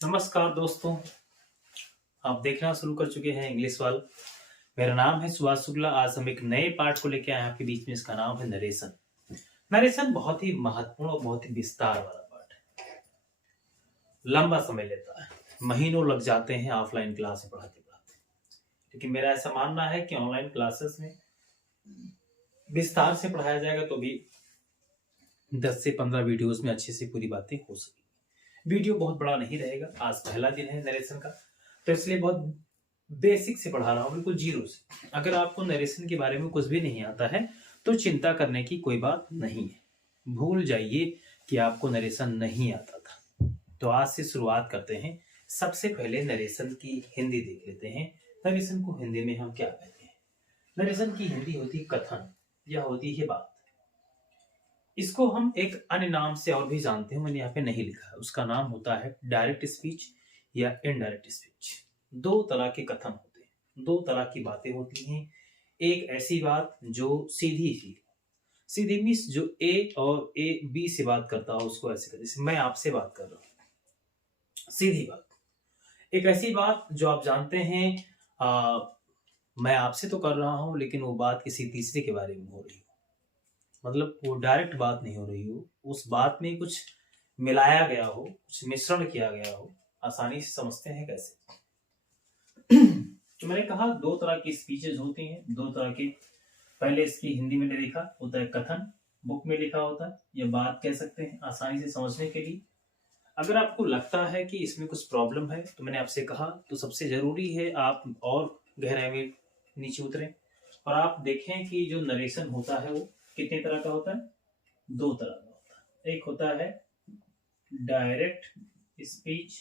नमस्कार दोस्तों, आप देखना शुरू कर चुके हैं इंग्लिश वाल। मेरा नाम है सुभाष शुक्ला। आज हम एक नए पार्ट को लेकर आए हैं आपके बीच में। इसका नाम है नरेशन। नरेशन बहुत ही महत्वपूर्ण और बहुत ही विस्तार वाला पार्ट है। लंबा समय लेता है, महीनों लग जाते हैं ऑफलाइन क्लास में पढ़ाते पढ़ाते। लेकिन मेरा ऐसा मानना है कि ऑनलाइन क्लासेस में विस्तार से पढ़ाया जाएगा तो भी 10 से 15 वीडियोस में अच्छे से पूरी बातें हो सकेगी। वीडियो बहुत बड़ा नहीं रहेगा। आज पहला दिन है नरेशन का, तो इसलिए बहुत बेसिक से पढ़ा रहा हूँ, बिल्कुल जीरो से। अगर आपको नरेशन के बारे में कुछ भी नहीं आता है तो चिंता करने की कोई बात नहीं है। भूल जाइए कि आपको नरेशन नहीं आता था। तो आज से शुरुआत करते हैं। सबसे पहले नरेशन की हिंदी देख लेते हैं। नरेशन को हिंदी में हम क्या कहते हैं? नरेशन की हिंदी होती है कथन, या होती है बात। इसको हम एक अन्य नाम से और भी जानते हैं, मैंने यहाँ पे नहीं लिखा है। उसका नाम होता है डायरेक्ट स्पीच या इनडायरेक्ट स्पीच। दो तरह के कथन होते हैं, दो तरह की बातें होती हैं। एक ऐसी बात जो सीधी सी, सीधी मीन्स जो ए और ए बी से बात करता हो उसको ऐसे कर, जैसे मैं आपसे बात कर रहा हूँ, सीधी बात। एक ऐसी बात जो आप जानते हैं, मैं आपसे तो कर रहा हूं लेकिन वो बात किसी तीसरे के बारे में हो रही हो, मतलब वो डायरेक्ट बात नहीं हो रही हो, उस बात में कुछ मिलाया गया हो, कुछ मिश्रण किया गया हो। आसानी से समझते हैं कैसे। तो मैंने कहा दो तरह की स्पीचेस होती हैं, दो तरह की। पहले इसकी हिंदी में लिखा होता है कथन, बुक में लिखा होता है, या बात कह सकते हैं आसानी से समझने के लिए। अगर आपको लगता है कि इसमें कुछ प्रॉब्लम है तो मैंने आपसे कहा, तो सबसे जरूरी है आप और गहराई में नीचे उतरें और आप देखें कि जो नरेशन होता है वो कितने तरह का होता है? दो तरह का होता है। एक होता है डायरेक्ट स्पीच,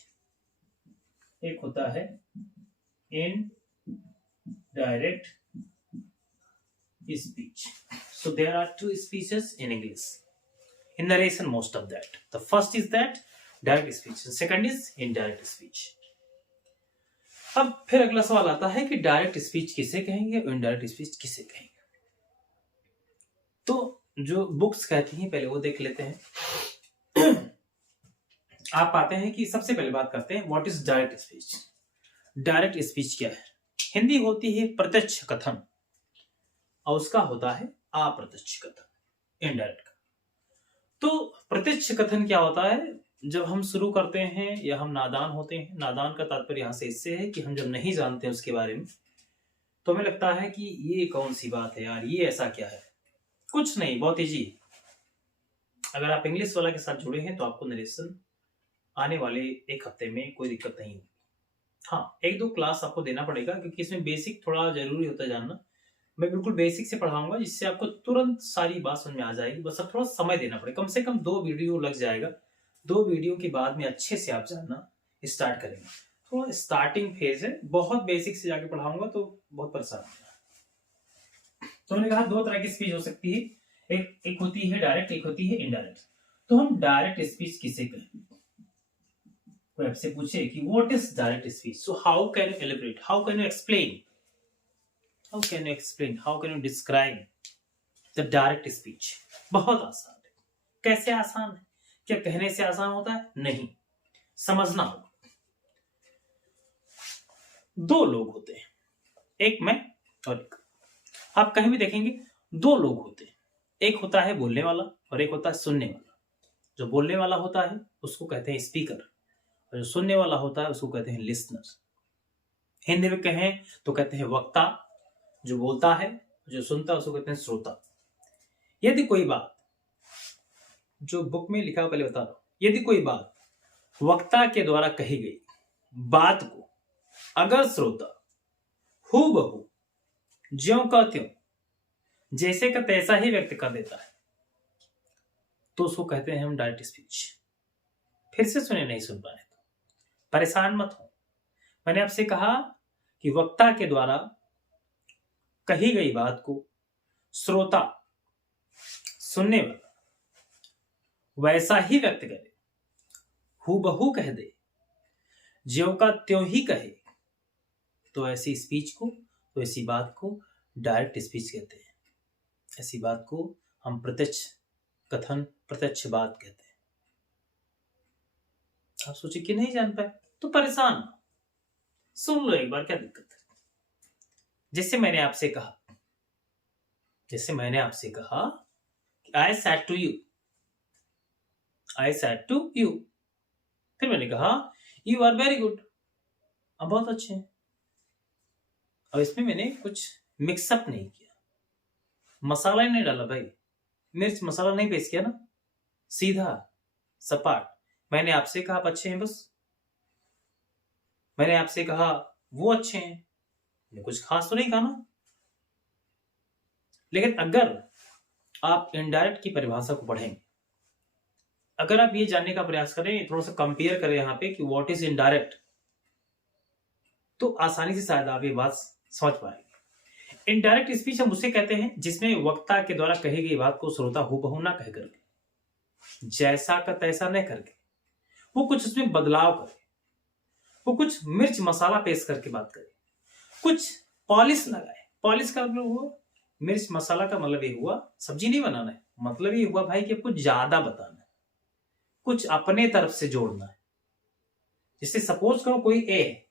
एक होता है in direct speech. So there are two speeches in English. In narration, most of that. The first is that direct speech. The second is indirect speech. अब फिर अगला सवाल आता है कि डायरेक्ट स्पीच किसे कहेंगे और इनडायरेक्ट स्पीच किसे कहेंगे। तो जो बुक्स कहती हैं पहले वो देख लेते हैं। आप पाते हैं कि सबसे पहले बात करते हैं what is direct speech. Direct speech क्या है? हिंदी होती है प्रत्यक्ष कथन और उसका होता है अप्रत्यक्ष कथन, इनडायरेक्ट का। तो प्रत्यक्ष कथन क्या होता है? जब हम शुरू करते हैं या हम नादान होते हैं, नादान का तात्पर्य यहां से इससे है कि हम जब नहीं जानते हैं उसके बारे में तो हमें लगता है कि ये कौन सी बात है यार, ये ऐसा क्या है। कुछ नहीं, बहुत ईजी। अगर आप इंग्लिश वाला के साथ जुड़े हैं तो आपको नरेशन आने वाले एक हफ्ते में कोई दिक्कत नहीं होगी। हाँ, एक दो क्लास आपको देना पड़ेगा क्योंकि इसमें बेसिक थोड़ा जरूरी होता है जानना। मैं बिल्कुल बेसिक से पढ़ाऊंगा जिससे आपको तुरंत सारी बात समझ में आ जाएगी। बस अब थोड़ा समय देना पड़ेगा, कम से कम 2 वीडियो लग जाएगा। 2 वीडियो के बाद में अच्छे से आप जानना स्टार्ट करेंगे। थोड़ा स्टार्टिंग फेज है, बहुत बेसिक से जाके पढ़ाऊंगा तो बहुत परेशान होगा। तो मैंने कहा दो तरह की स्पीच हो सकती है, एक होती है डायरेक्ट, एक होती है इनडायरेक्ट। तो हम डायरेक्ट स्पीच किसे कहें? कोई आपसे पूछे कि what is direct speech, so how can you एलिब्रेट, how can you explain, how can you explain, how can you describe the direct speech? बहुत आसान है। कैसे आसान है? क्या कहने से आसान होता है? नहीं, समझना होगा। दो लोग होते हैं, एक मैं और एक आप कहीं भी देखेंगे, दो लोग होते हैं। एक होता है बोलने वाला और एक होता है सुनने वाला। जो बोलने वाला होता है उसको कहते हैं स्पीकर और जो सुनने वाला होता है उसको कहते हैं लिसनर। हिंदी में कहें तो कहते हैं वक्ता, जो बोलता है, जो सुनता है उसको कहते हैं श्रोता। यदि कोई बात, जो बुक में लिखा है पहले बता दो, यदि कोई बात वक्ता के द्वारा कही गई बात को अगर श्रोता हूबहू ज्यों का त्यों जैसे का तैसा ही व्यक्त कर देता है तो उसको कहते हैं हम डायरेक्ट स्पीच। फिर से सुने, नहीं सुन पाए तो परेशान मत हो। मैंने आपसे कहा कि वक्ता के द्वारा कही गई बात को श्रोता, सुनने वाला, वैसा ही व्यक्त करे, हूबहू कह दे, ज्यों का त्यों ही कहे, तो ऐसी स्पीच को, तो ऐसी बात को डायरेक्ट स्पीच कहते हैं। ऐसी बात को हम प्रत्यक्ष कथन, प्रत्यक्ष बात कहते हैं। आप सोचिए कि नहीं जान पाए, तो परेशान, सुन लो एक बार, क्या दिक्कत है। जैसे मैंने आपसे कहा I said to you, I said to you, फिर मैंने कहा यू आर वेरी गुड, अब बहुत अच्छे हैं। अब इसमें मैंने कुछ मिक्सअप नहीं किया, मसाला ही नहीं डाला भाई, मिर्च मसाला नहीं पेश किया ना, सीधा सपाट। मैंने आपसे कहा आप अच्छे हैं, बस मैंने आपसे कहा वो अच्छे हैं, कुछ खास तो नहीं कहा ना। लेकिन अगर आप इनडायरेक्ट की परिभाषा को पढ़ेंगे, अगर आप ये जानने का प्रयास करें, थोड़ा सा कंपेयर करें यहाँ पे कि व्हाट इज इनडायरेक्ट, तो आसानी से शायद आप ये बात समझ पाएंगे। इनडायरेक्ट स्पीच हम उसे कहते हैं जिसमें वक्ता के द्वारा कही गई बात को श्रोता हूबहू ना कह करके, जैसा का तैसा न करके, वो कुछ उसमें बदलाव करे, वो कुछ मिर्च मसाला पेश करके बात करे, कुछ पॉलिश लगाए। पॉलिश का मतलब हुआ, मिर्च मसाला का मतलब ये हुआ सब्जी नहीं बनाना है, मतलब ये हुआ भाई कि कुछ ज्यादा बताना है, कुछ अपने तरफ से जोड़ना है। जैसे सपोज करो कोई ए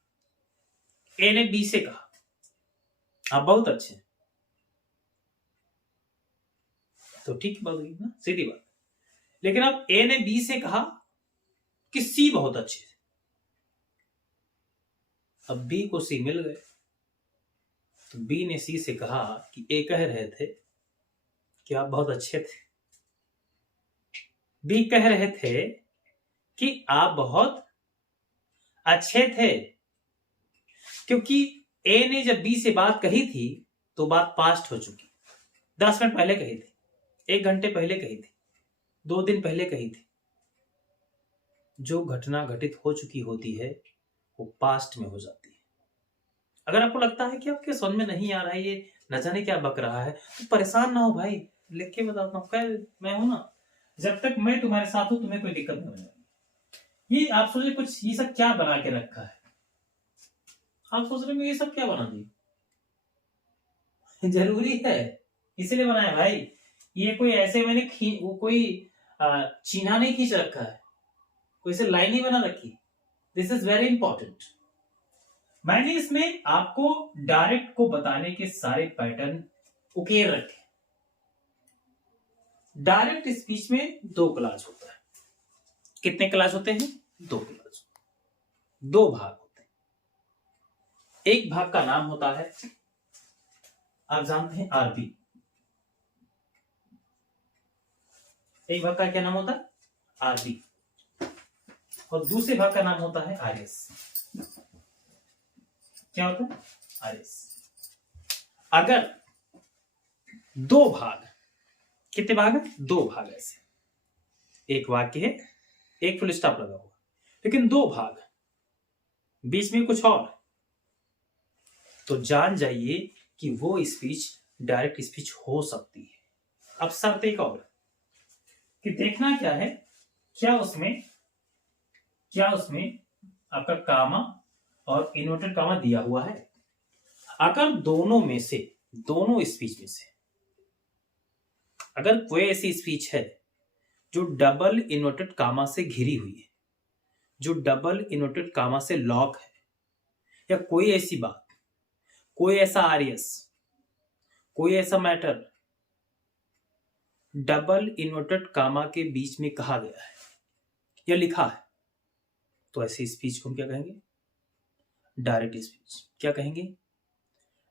ने बी से कहा आप बहुत अच्छे हैं, तो ठीक बात हुई ना, सीधी बात। लेकिन अब ए ने बी से कहा कि सी बहुत अच्छे थे, अब बी को सी मिल गए, तो बी ने सी से कहा कि ए कह रहे थे कि आप बहुत अच्छे थे, बी कह रहे थे कि आप बहुत अच्छे थे, क्योंकि ए ने जब बी से बात कही थी तो बात पास्ट हो चुकी, 10 मिनट पहले कही थी, 1 घंटे पहले कही थी, 2 दिन पहले कही थी। जो घटना घटित हो चुकी होती है वो पास्ट में हो जाती है। अगर आपको लगता है कि आपके समझ में नहीं आ रहा है, ये न जाने क्या बक रहा है, तो परेशान ना हो भाई, लिख के बताता हूँ, मैं हूं ना, जब तक मैं तुम्हारे साथ हूं तुम्हें कोई दिक्कत नहीं होगी। ये आप सोच रहे कुछ ये सब क्या बना के रखा है, आप सोच रहे ये सब क्या बना दिया, जरूरी है इसलिए बनाया भाई। ये कोई ऐसे मैंने कोई चीना नहीं खींच रखा है, कोई से लाइन नहीं बना रखी। This is very important. मैंने इसमें आपको डायरेक्ट को बताने के सारे पैटर्न उकेर रखे। डायरेक्ट स्पीच में 2 क्लास होता है। कितने क्लास होते हैं? 2 क्लास, 2 भाग होते हैं। एक भाग का नाम होता है, आप जानते हैं, आरबी। एक भाग का क्या नाम होता है? आरबी। और दूसरे भाग का नाम होता है आरएस। क्या होता है? आरएस। अगर 2 भाग, कितने भाग है? 2 भाग ऐसे, एक वाक्य है, एक फुल स्टॉप लगा हुआ, लेकिन 2 भाग, बीच में कुछ और, तो जान जाइए कि वो स्पीच डायरेक्ट स्पीच हो सकती है। अब शर्त एक और कि देखना क्या है, क्या उसमें आपका कामा और इन्वर्टेड कामा दिया हुआ है। अगर दोनों स्पीच में से अगर कोई ऐसी स्पीच है जो डबल इन्वर्टेड कामा से घिरी हुई है, जो डबल इन्वर्टेड कामा से लॉक है, या कोई ऐसी बात, कोई ऐसा आरएस, कोई ऐसा मैटर डबल इन्वर्टेड कामा के बीच में कहा गया है या लिखा है, तो ऐसी स्पीच को हम क्या कहेंगे? Direct speech. क्या कहेंगे?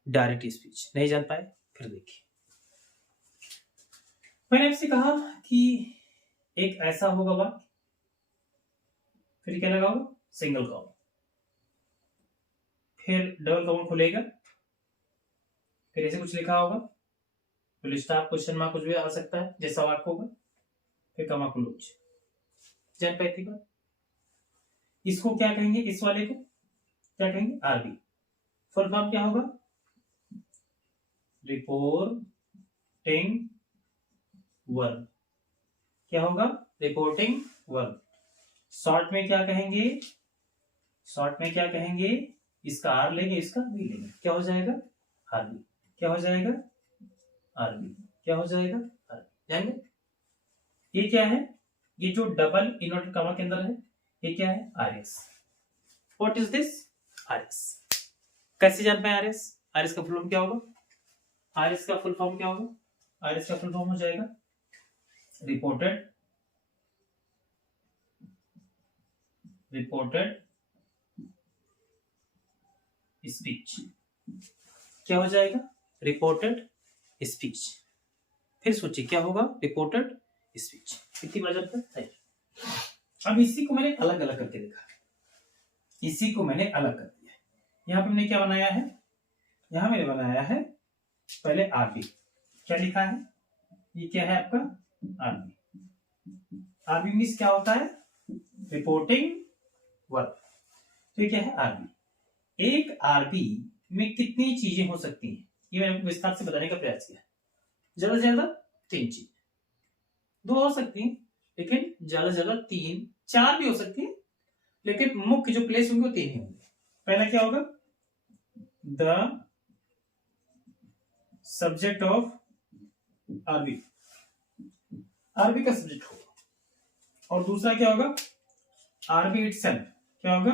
Direct speech. नहीं जान पाए? फिर देखिए, मैंने आपसे कहा कि एक ऐसा होगा वाक्य, फिर क्या लगा होगा? सिंगल कॉमा, फिर डबल कॉमा खुलेगा, फिर ऐसे कुछ लिखा होगा, फिर स्टॉप, क्वेश्चन मार्क, कुछ भी आ सकता है जैसा वाक्य होगा, फिर कॉमा क्लोज। जान पाए थी बात? इसको क्या कहेंगे? इस वाले को क्या कहेंगे? आरबी। फुल फॉर्म क्या होगा? Reporting verb. क्या होगा? Reporting verb. शॉर्ट में क्या कहेंगे? इसका आर लेंगे, इसका बी लेंगे, क्या हो जाएगा? आरबी। क्या हो जाएगा? आरबी। क्या हो जाएगा? आरबी। जाएंगे? ये क्या है? ये जो डबल इन्वर्टेड कॉमा के अंदर है, ये क्या है? RS. What is this? RS. कैसे जान पाए आरएस? आरएस का फुल फॉर्म क्या होगा? आरएस का फुल फॉर्म क्या होगा? आरएस का फुल फॉर्म हो जाएगा रिपोर्टेड स्पीच। क्या हो जाएगा? Reported speech. फिर सोचिए क्या होगा? Reported speech. कितनी बार जाता है? अब इसी को मैंने अलग अलग करके लिखा, इसी को मैंने अलग कर दिया। यहाँ पे मैंने क्या बनाया है? यहाँ मैंने बनाया है पहले आरबी। क्या लिखा है? ये क्या है आपका? आरबी। आरबी मीन्स क्या होता है? Reporting verb. तो ये क्या है? आरबी। एक आरबी में कितनी चीजें हो सकती हैं, ये मैंने आपको विस्तार से बताने का प्रयास किया। ज्यादा से ज्यादा 3 चीज, 2 हो सकती हैं लेकिन ज्यादा से ज्यादा 3 4 भी हो सकती है, लेकिन मुख्य जो प्लेस होंगे वो 3 ही होंगे। पहला क्या होगा? The subject of RB, RB का सब्जेक्ट होगा। और दूसरा क्या होगा? RB itself. क्या होगा?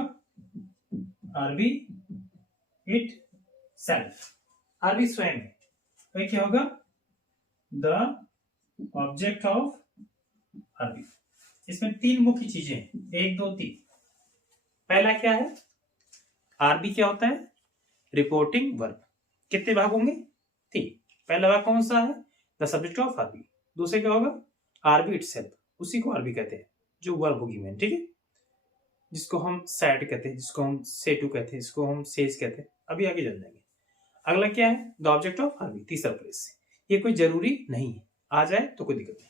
आरबी इटसेल्फ, आरबी स्वयं। तो क्या होगा? The object of RB. इसमें 3 मुख्य चीजें हैं, 1 2 3। पहला क्या है? आरबी क्या होता है? Reporting verb. कितने भाग होंगे? 3। पहला भाग कौन सा है? The subject of RB. दूसरे क्या होगा? आरबी इटसेल्फ, उसी को आरबी कहते हैं, जो वर्ब होगी मेन, ठीक है, जिसको हम सैड कहते हैं, जिसको हम सेटू कहते हैं, जिसको हम सेज कहते हैं। अभी आगे जान जाएंगे। अगला क्या है? द ऑब्जेक्ट ऑफ आरबी, तीसरा प्लेस। ये कोई जरूरी नहीं है, आ जाए तो कोई दिक्कत नहीं।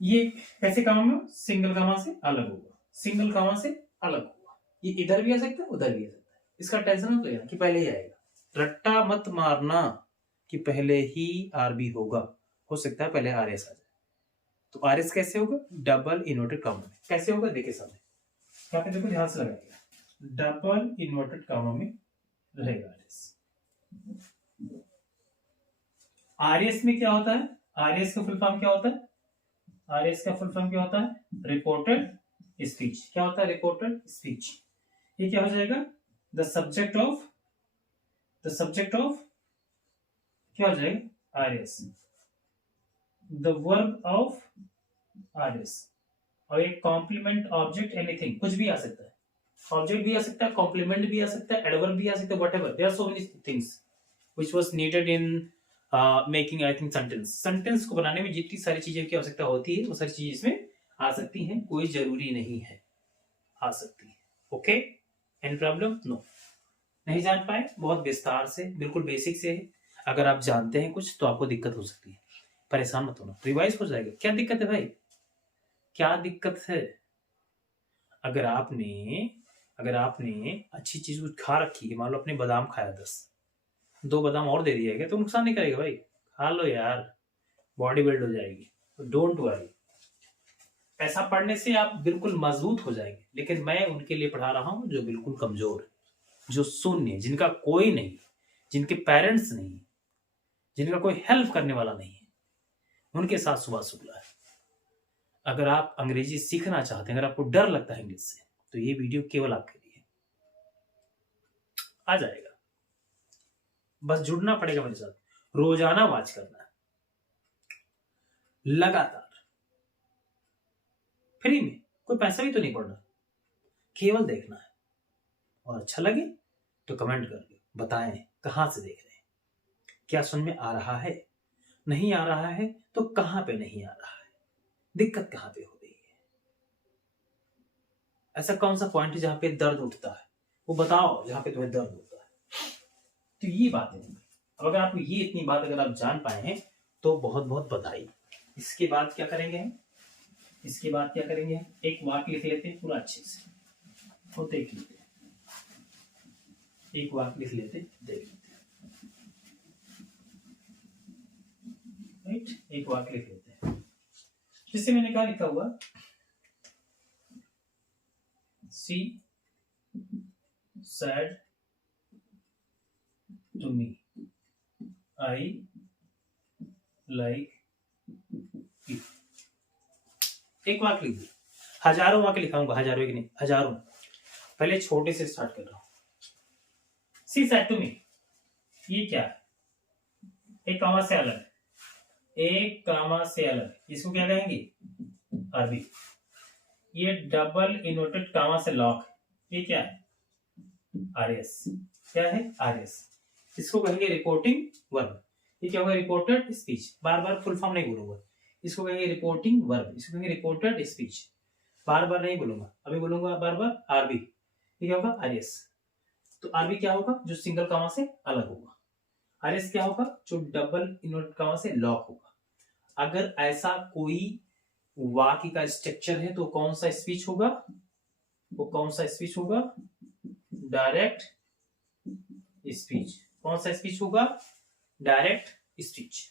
ये कैसे कामा में? सिंगल कामा से अलग होगा, सिंगल कामा से अलग होगा। ये इधर भी आ सकता है, उधर भी आ सकता है। इसका टेंशन मत लेना कि पहले ही आएगा। रट्टा मत मारना कि पहले ही आरबी होगा, हो सकता है पहले आरएस आ जाए। तो आरएस कैसे होगा? डबल इन्वर्टेड कामा में। कैसे होगा? देखिए सामने, यहाँ पे देखो, ध्यान से लगाइएगा। डबल इन्वर्टेड कामा में रहेगा आरएस। आरएस में क्या होता है? आरएस का फुल फॉर्म क्या होता है? आरएस का फुल फॉर्म क्या होता है? Reported speech. क्या होता है? Reported speech. ये क्या हो जाएगा? द सब्जेक्ट ऑफ क्या हो जाएगा? RS. The verb of RS. और एक कॉम्प्लीमेंट ऑब्जेक्ट एनीथिंग, कुछ भी आ सकता है, ऑब्जेक्ट भी आ सकता है, कॉम्प्लीमेंट भी आ सकता है, एडवर्ब भी आ सकता है, whatever. There are so many things which was needed in making I think sentence को बनाने में जितनी सारी चीजें की आवश्यकता होती है वो सारी चीजें इसमें आ सकती हैं, कोई जरूरी नहीं है, आ सकती है। Okay, any problem? नो। नहीं जान पाए? बहुत विस्तार से, बिल्कुल बेसिक से है। अगर आप जानते हैं कुछ तो आपको दिक्कत हो सकती है, परेशान मत होना, रिवाइज हो जाएगा। क्या दिक्कत है भाई? क्या दिक्कत है? अगर आपने अच्छी चीज कुछ खा रखी है, मान लो अपने बादाम खाया 10, 2 बादाम और दे दिया गया तो नुकसान नहीं करेगा भाई, खा लो यार, बॉडी बिल्ड हो जाएगी। डोंट वरी, ऐसा पढ़ने से आप बिल्कुल मजबूत हो जाएंगे। लेकिन मैं उनके लिए पढ़ा रहा हूं जो बिल्कुल कमजोर है, जो शून्य, जिनका कोई नहीं, जिनके पेरेंट्स नहीं, जिनका कोई हेल्प करने वाला नहीं है, उनके साथ सुभाष शुक्ला है। अगर आप अंग्रेजी सीखना चाहते हैं, अगर आपको डर लगता है इंग्लिश से, तो ये वीडियो केवल आपके लिए आ जाएगा। बस जुड़ना पड़ेगा मेरे साथ, रोजाना वॉच करना है, लगातार, फ्री में, कोई पैसा भी तो नहीं पड़ रहा, केवल देखना है। और अच्छा लगे तो कमेंट करके बताएं कहां से देख रहे हैं, क्या सुन में आ रहा है, नहीं आ रहा है तो कहां पे नहीं आ रहा है, दिक्कत कहां पे हो रही है, ऐसा कौन सा पॉइंट है जहां पे दर्द उठता है, वो बताओ जहां पे तुम्हें दर्द होता है। तो ये बातें, अब अगर आपको ये इतनी बात अगर आप जान पाए हैं तो बहुत बहुत बधाई। इसके बाद क्या करेंगे हम? इसके बाद क्या करेंगे? एक वाक्य लिख लेते हैं पूरा अच्छे से, और देख लेते हैं। एक वाक्य लिख लेते, देख लेते हैं, राइट? एक वाक्य लिख लेते हैं, जिससे मैंने कहा लिखा हुआ, she said to me, I like you. एक वाक्य लिख दिया। हजारों वाक्य लिखाऊंगा, हजारों की नहीं, हजारों। पहले छोटे से स्टार्ट कर रहा हूं। सी सेड टू मी, ये क्या है? एक कामा से अलग, एक कामा से अलग, इसको क्या कहेंगे? अरबी। ये डबल इन्वर्टेड कामा से लॉक, ये क्या है? आरएस। क्या है? आरएस। इसको कहेंगे रिपोर्टिंग वर्ब। ये क्या होगा? Reported speech. बार बार फुल फॉर्म नहीं बोलूंगा, इसको कहेंगे रिपोर्टिंग वर्ब, इसको कहेंगे रिपोर्टेड स्पीच। बार बार नहीं बोलूंगा, अभी बोलूंगा बार बार आरबी। ये क्या होगा? आरएस। तो आरबी क्या होगा? जो सिंगल कामा से अलग होगा। आरएस क्या होगा? जो डबल इन्वर्टेड कामा से लॉक होगा। अगर ऐसा कोई वाक्य का स्ट्रक्चर है तो कौन सा स्पीच होगा? वो कौन सा स्पीच होगा? Direct speech. कौन सा स्पीच होगा? Direct speech.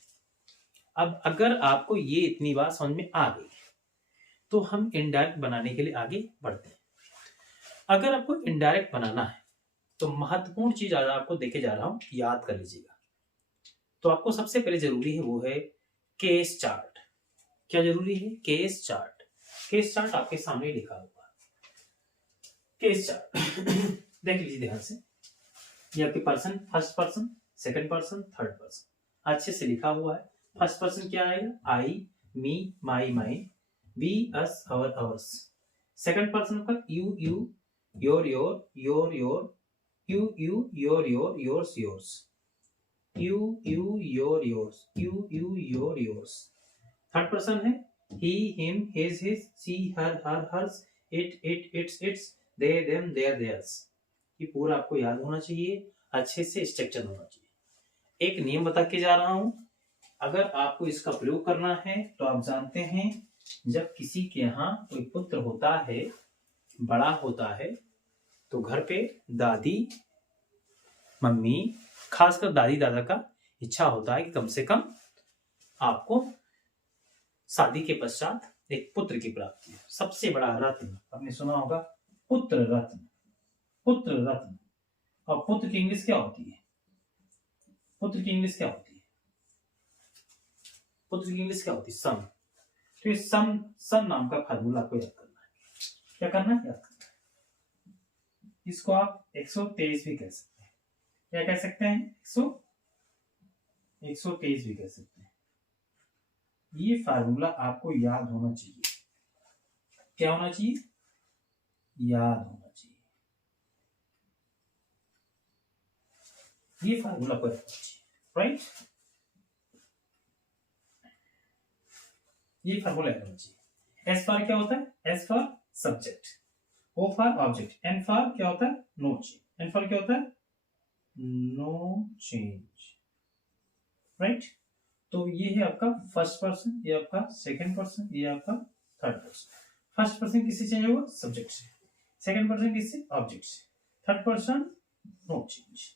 अब अगर आपको ये इतनी बात समझ में आ गई तो हम इनडायरेक्ट बनाने के लिए आगे बढ़ते हैं। अगर आपको इनडायरेक्ट बनाना है तो महत्वपूर्ण चीज आज आपको देखे जा रहा हूं, याद कर लीजिएगा। तो आपको सबसे पहले जरूरी है वो है केस चार्ट। क्या जरूरी है? Case chart. केस चार्ट आपके सामने लिखा हुआ है। केस चार्ट देख लीजिए ध्यान से। ये आपके person, first person, second person, third person अच्छे से लिखा हुआ है। फर्स्ट पर्सन क्या आएगा? I, me, my, mine, we, us, our, ours. Second person का you, you, your, your, your, your, you, you, your, your, yours, yours, you, you, your, yours, you, you, your, yours. Third person है he, him, his, his, she, her, her, hers, it, its, its, they, them, their, theirs. ये पूरा आपको याद होना चाहिए, अच्छे से structure होना चाहिए। एक नियम बता के जा रहा हूं, अगर आपको इसका प्रयोग करना है तो आप जानते हैं जब किसी के यहाँ कोई पुत्र होता है, बड़ा होता है, तो घर पे दादी, मम्मी, खासकर दादी दादा का इच्छा होता है कि कम से कम आपको शादी के पश्चात एक पुत्र की प्राप्ति है। सबसे बड़ा रत्न आपने सुना होगा, पुत्र रत्न, पुत्र रत्न। और पुत्र की इंग्लिश क्या होती है? पुत्र की इंग्लिश क्या होती है? पुत्र की इंग्लिश क्या होती है? सन। तो ये सन नाम का फार्मूला आपको याद करना है। क्या करना है? याद करना है। इसको आप 123 भी कह सकते हैं। क्या कह सकते हैं? 123 भी कह सकते हैं। ये फार्मूला आपको याद होना चाहिए। क्या होना चाहिए? याद होना चाहिए। ये फार्मूला पर राइट, ये फार्मूला याद होना चाहिए। एस फॉर क्या होता है? S for subject, O for object, N for क्या होता है? No change. एन फॉर क्या होता है? No change. राइट। तो ये है आपका फर्स्ट पर्सन, ये आपका सेकंड पर्सन, ये आपका थर्ड पर्सन। फर्स्ट पर्सन किससे चेंज होगा? सब्जेक्ट से। सेकंड पर्सन किससे? ऑब्जेक्ट से। Third person no change.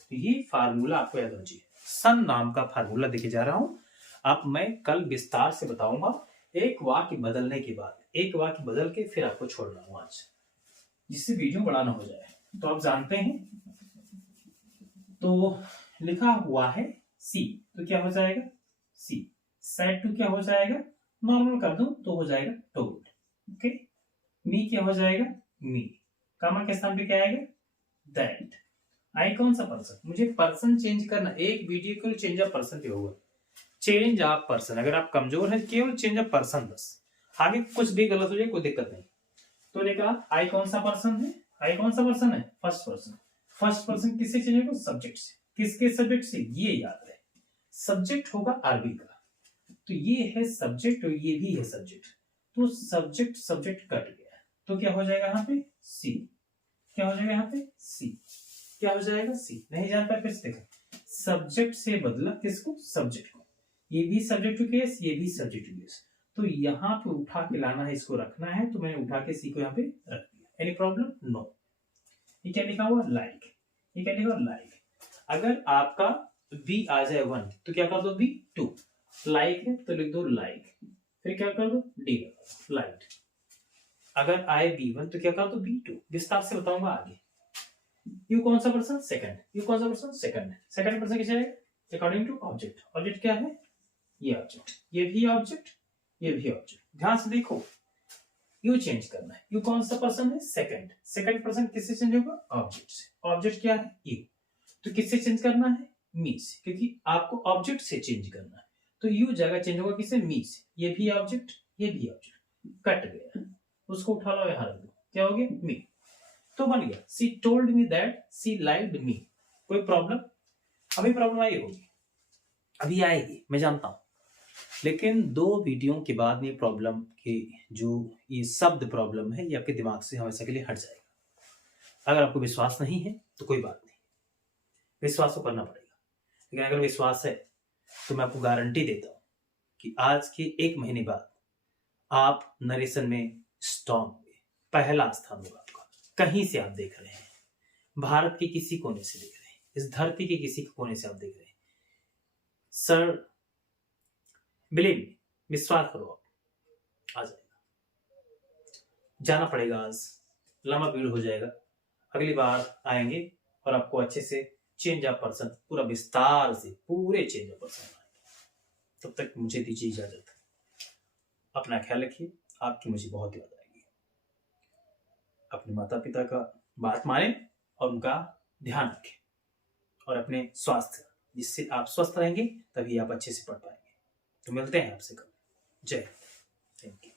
तो ये फार्मूला आपको याद होना चाहिए। सन नाम का फार्मूला देखे जा रहा हूं। अब मैं कल विस्तार से बताऊंगा। एक वाक्य बदलने के बाद, एक वाक्य बदल के फिर आपको छोड़ रहा हूं आज, जिससे वीडियो बड़ा ना हो जाए। तो आप जानते हैं, तो लिखा हुआ है सी, तो क्या हो जाएगा? सी। सेड टू क्या हो जाएगा? नॉर्मल कर दूं तो हो जाएगा टोल्ड। ओके। मी क्या हो जाएगा? मी। कामा के स्थान पे क्या आएगा? दैट। आई कौन सा पर्सन? मुझे पर्सन चेंज करना, एक वीडियो को चेंज ऑफ पर्सन पे होगा। चेंज ऑफ पर्सन, अगर आप कमजोर हैं केवल चेंज ऑफ पर्सन बस, आगे कुछ भी गलत हो जाए कोई दिक्कत नहीं। तो ने कहा आई कौन सा पर्सन है? आई कौन सा पर्सन है? First person. फर्स्ट पर्सन किससे चेंज होगा? सब्जेक्ट से। किसके सब्जेक्ट से? ये याद रहे, सब्जेक्ट होगा आरबी का। तो ये है सब्जेक्ट और ये भी है सब्जेक्ट। तो सब्जेक्ट सब्जेक्ट कट गया, तो क्या हो जाएगा यहाँ पे? सी। क्या हो जाएगा यहाँ पे? सी। क्या हो जाएगा? सी। नहीं जानता फिर से देखो, सब्जेक्ट से बदला किसको? सब्जेक्ट को। ये भी सब्जेक्ट टू केस, ये भी सब्जेक्ट टू केस। तो यहाँ पे उठा के लाना है, इसको रखना है, तो मैंने उठा के सी को यहाँ पे रख दिया। Any problem? नो। ये क्या लिखा हुआ? लाइक। ये क्या लिखा हुआ? लाइक। अगर आपका बी आ जाए 1 तो क्या कर दो? बी 2। लाइक है तो लिख दो लाइक, फिर क्या कर दो? D light. अगर आए B1 तो क्या कर दो? B2। विस्तार से बताऊंगा आगे। यू कौन सा पर्सन? सेकंड। यू कौन सा पर्सन? सेकंड है। सेकंड पर्सन किसे है? According to object. ऑब्जेक्ट क्या है? ये ऑब्जेक्ट, ये भी ऑब्जेक्ट, ये भी ऑब्जेक्ट। ध्यान से देखो, यू चेंज करना है। यू कौन सा पर्सन है? सेकंड। सेकंड पर्सन किससे चेंज होगा? ऑब्जेक्ट से। ऑब्जेक्ट क्या है? यू। तो किससे चेंज करना है? मी से, क्योंकि आपको ऑब्जेक्ट से चेंज करना है। तो यू जगह चेंज होगा किससे? मी से। ये भी ऑब्जेक्ट, ये भी ऑब्जेक्ट, कट गया, उसको उठा लो, यहां रख दो, क्या हो गया? मी। तो बन गया she told me that she liked me. कोई प्रॉब्लम? अभी प्रॉब्लम आई होगी, अभी आएगी, मैं जानता हूं, लेकिन 2 वीडियो के बाद ये प्रॉब्लम की जो ये शब्द प्रॉब्लम है ये आपके दिमाग से हमेशा के लिए हट जाएगा। अगर आपको विश्वास नहीं है तो कोई बात नहीं, विश्वास तो करना पड़ेगा, लेकिन अगर विश्वास है तो मैं आपको गारंटी देता हूं कि आज के 1 महीने बाद आप नरेशन में स्ट्रॉन्ग होंगे, पहला स्थान होगा आपका। कहीं से आप देख रहे हैं, भारत के किसी कोने से देख रहे हैं, इस धरती के किसी कोने से आप देख रहे हैं, सर बिलीव मी, विश्वास करो, आप आ जाएगा। जाना पड़ेगा, आज लंबा पीरियड हो जाएगा, अगली बार आएंगे और आपको अच्छे से चेंज ऑफ पर्सन, पूरा विस्तार से पूरे चेंज ऑफ पर्सन आएंगे। तब तक मुझे दीजिए इजाजत, अपना ख्याल रखिए, आपकी मुझे बहुत याद आएगी। अपने माता पिता का बात माने और उनका ध्यान रखें, और अपने स्वास्थ्य, जिससे आप स्वस्थ रहेंगे तभी आप अच्छे से पढ़ पाएंगे। तो मिलते हैं आपसे कल। जय हिंद। Thank you.